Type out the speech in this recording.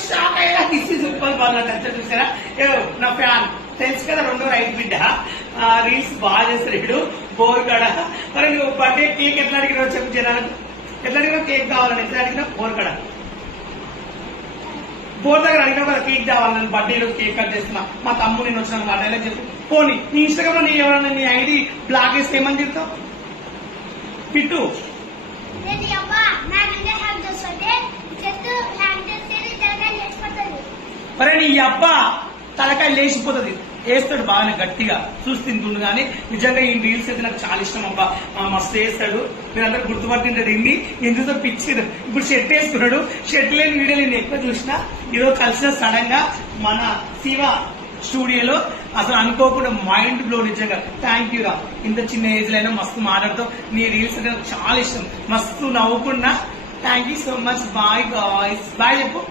shock అయ్యా super బాగున్నా చూసారా నా ఫ్యాన్ తెలుసు కదా రెండో రైతు బిడ్డ రీల్స్ బాగా చేస్తారు ఇప్పుడు బోర్ కడ మరి నువ్వు బర్త్డే కేక్ ఎట్లా అడిగినావు చెప్పు జనాలకు ఎట్లా అడిగినావు కేక్ కావాలని ఎట్లా అడిగినావు బోర్ కడ బోర్ దగ్గర అడిగినా కదా కేక్ కావాలి నేను బర్త్డేలో కేక్ కట్ చేస్తున్నా మా తమ్ముడు నేను వచ్చిన బర్త్డేలో చెప్పు పోనీ నీ ఇన్స్టాగ్రామ్ లో నీ ఎవరైనా నీ ఐడి బ్లాక్ చేస్తే ఏమని చెప్తావు పిట్టు మరి నీ అబ్బా తలకాయ లేచిపోతుంది వేస్తాడు బాగానే గట్టిగా చూసి తింటుండు కానీ నిజంగా ఈ రీల్స్ అయితే నాకు చాలా ఇష్టం అబ్బా మస్తు వేస్తాడు మీరందరూ గుర్తుపట్టింటారు ఇన్ని ఎందుతో పిచ్చారు ఇప్పుడు షర్ట్ వేసుకున్నాడు షర్ట్ లేని వీడియోలు నేను ఎక్కువ చూసినా ఈరోజు కలిసిన సడన్ గా మన శివ స్టూడియోలో అసలు అనుకోకుండా మైండ్ బ్లో నిజంగా థ్యాంక్ యూ రా ఇంత చిన్న ఏజ్ లో అయినా మస్తు మాట్లాడుతావు నీ రీల్స్ అంటే నాకు చాలా ఇష్టం మస్తు నవ్వుకున్నా thank you so much bye guys bye చెప్పు